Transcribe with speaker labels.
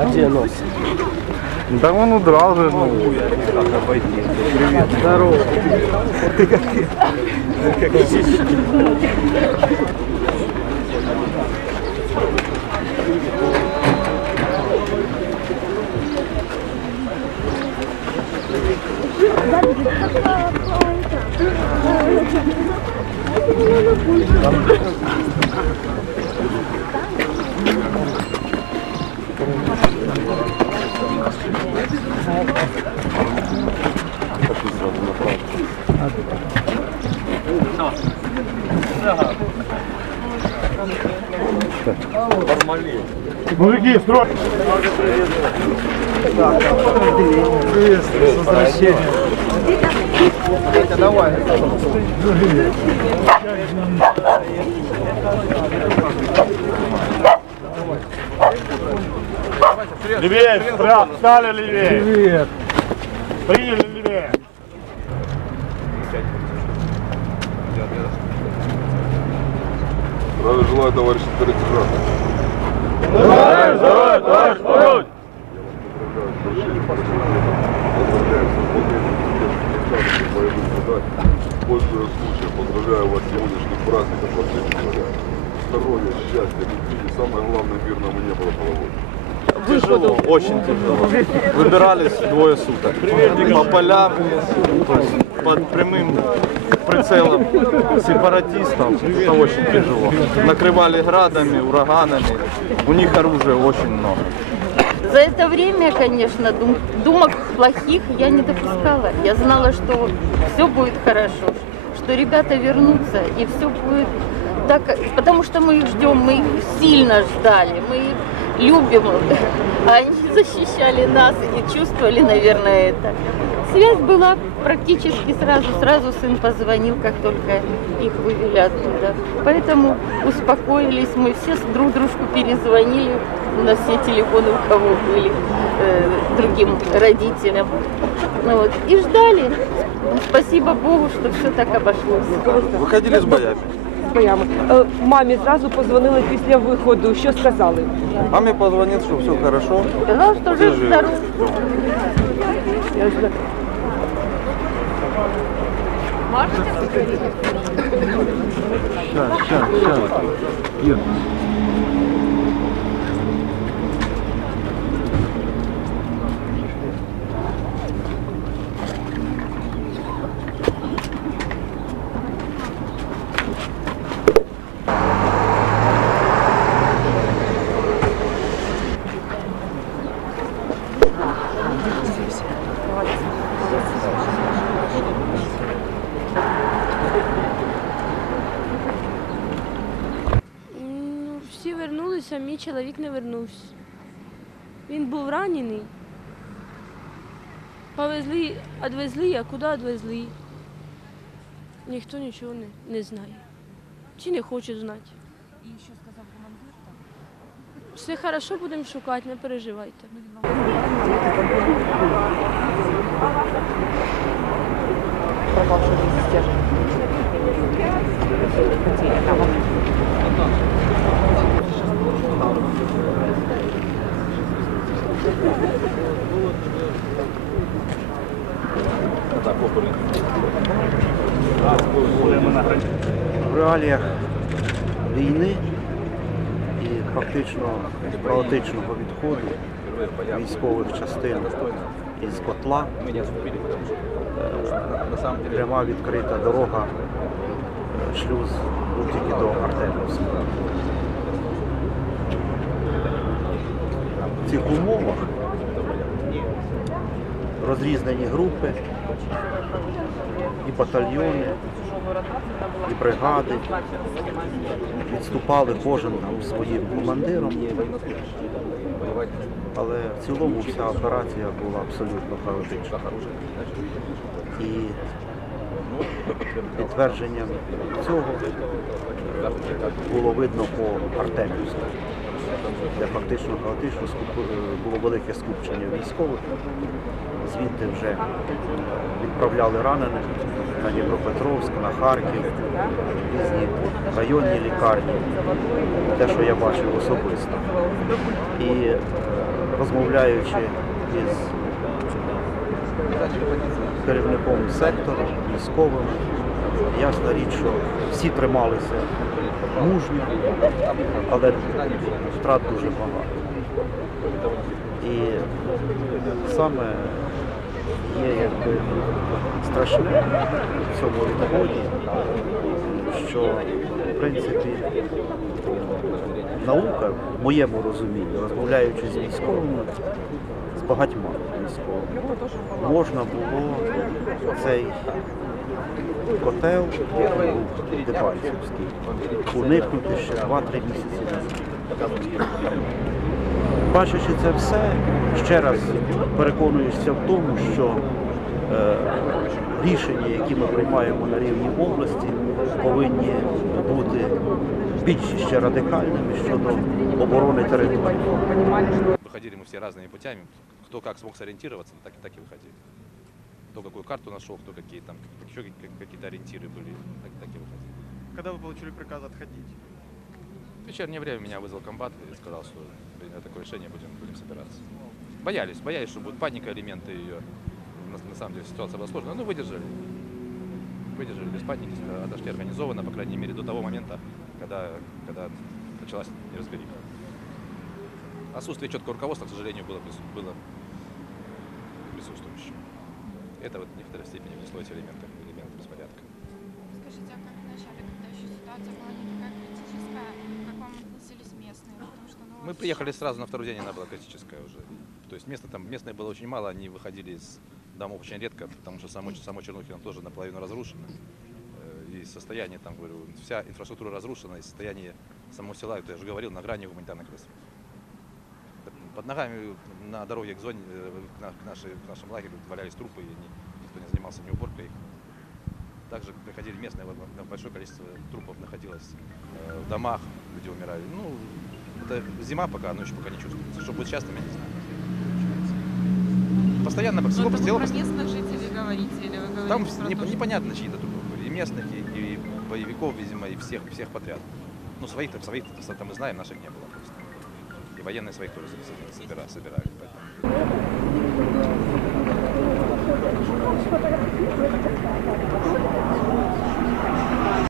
Speaker 1: А где нос?
Speaker 2: Да он удрал же. Ну.
Speaker 1: Привет. Здорово. Ты как... как
Speaker 2: Мужики, строй!
Speaker 1: С возвращением. давай.
Speaker 2: Левее, встра- встали левее.
Speaker 1: Привет.
Speaker 2: Приняли левее.
Speaker 3: Здравия желаю, товарищи старый сержант.
Speaker 2: Здравия, здравия, товарищ
Speaker 3: задач. Пользуясь случаем, поздравляю вас с сегодняшним праздником 8 февраля. Здоровья, счастья, любви и самое главное, мирного неба половой.
Speaker 4: Тяжело, очень тяжело. Выбирались двое суток. По полям, под прямым прицелом сепаратистов. Это очень тяжело. Накрывали градами, ураганами. У них оружия очень много.
Speaker 5: За это время, конечно, дум- думок плохих я не допускала. Я знала, что все будет хорошо, что ребята вернутся и все будет так, потому что мы их ждем, мы их сильно ждали, мы их любим, а они защищали нас и чувствовали, наверное, это. Связь была практически сразу, сразу сын позвонил, как только их вывели оттуда. Поэтому успокоились, мы все с друг дружку перезвонили на все телефоны, у кого были, э, другим родителям. Ну вот, и ждали. Спасибо Богу, что все так обошлось.
Speaker 4: Выходили с боями.
Speaker 6: з боями. Е, Мамі зразу позвонили після виходу. Що сказали?
Speaker 4: Маме позвонит, что все хорошо.
Speaker 5: Сказал, что жив
Speaker 4: Жив.
Speaker 5: здоров.
Speaker 1: Var mı? Şöyle şöyle
Speaker 7: şöyle. Yürü. Вернулися, мій чоловік не вернувся. Він був ранений. Повезли, відвезли, а куди відвезли? Ніхто нічого не, не знає. Чи не хоче знати. І що сказав командир? Все хорошо, будемо шукати, не переживайте.
Speaker 8: в реаліях війни і фактично хаотичного відходу військових частин із котла е, пряма відкрита дорога, е, шлюз був тільки до Артемівська. В цих умовах розрізнені групи, і батальйони, і бригади відступали кожен там своїм командиром. Але в цілому вся операція була абсолютно хаотична. І підтвердженням цього було видно по Артемівську. Де фактично хаотично е, було велике скупчення військових. Звідти вже відправляли ранених на Дніпропетровськ, на Харків, різні районні лікарні, те, що я бачив особисто. І е, розмовляючи із керівником сектору, військовим, ясна річ, що всі трималися мужньо, але втрат дуже багато. І саме є якби страшне в цьому відході, що в принципі наука, в моєму розумінні, розмовляючи з військовими, багатьма військовими, можна було цей котел, який був Дебальцевський, уникнути ще 2-3 місяці назад. Бачачи це все, ще раз переконуєшся в тому, що е, рішення, які ми приймаємо на рівні області, повинні бути більш ще радикальними щодо оборони території.
Speaker 9: Выходили мы все разными путями. Кто как смог сориентироваться, так, так и выходили. Кто какую карту нашел, кто какие там, еще какие- какие-то ориентиры были, так, так и выходили.
Speaker 10: Когда вы получили приказ отходить?
Speaker 9: В вечернее время меня вызвал комбат и сказал, что приняли такое решение, будем, будем собираться. Боялись, боялись, что будет паника, элементы ее. На, на самом деле ситуация была сложная, но выдержали. Выдержали без паники, отошли организованно, по крайней мере, до того момента, когда, когда началась неразбериха. Отсутствие четкого руководства, к сожалению, было, было присутствующим. Это вот в некоторой степени внесло эти элементы, элементы беспорядка.
Speaker 11: Скажите, а как в начале, когда еще ситуация была не такая критическая, как вам относились местные? Потому что, ну,
Speaker 9: Мы приехали сразу на второй день, она была критическая уже. То есть место там, местное было очень мало, они выходили из домов очень редко, потому что само, само Чернухино тоже наполовину разрушено. Э, И состояние там, говорю, вся инфраструктура разрушена, и состояние самого села, это я уже говорил, на грани гуманитарной катастрофы. Под ногами на дороге к зоне, э, к, на- к нашей- к нашему лагерю валялись трупы, и ни- никто не занимался ни уборкой их. Также приходили местные, большое количество трупов находилось э, в домах, люди умирали. Ну, это зима пока, но еще пока не чувствуется. Что будет сейчас, я не знаю. Постоянно,
Speaker 11: Ну,
Speaker 9: село,
Speaker 11: это вы
Speaker 9: село
Speaker 11: про местных жителей говорите или вы говорите
Speaker 9: там
Speaker 11: про
Speaker 9: не-
Speaker 11: то,
Speaker 9: непонятно чьи-то трупы были. И местных, и, и боевиков, видимо, и всех, всех подряд. Ну, своих-то, своих там мы знаем, наших не было. И военные своих тоже собирали. собирали поэтому.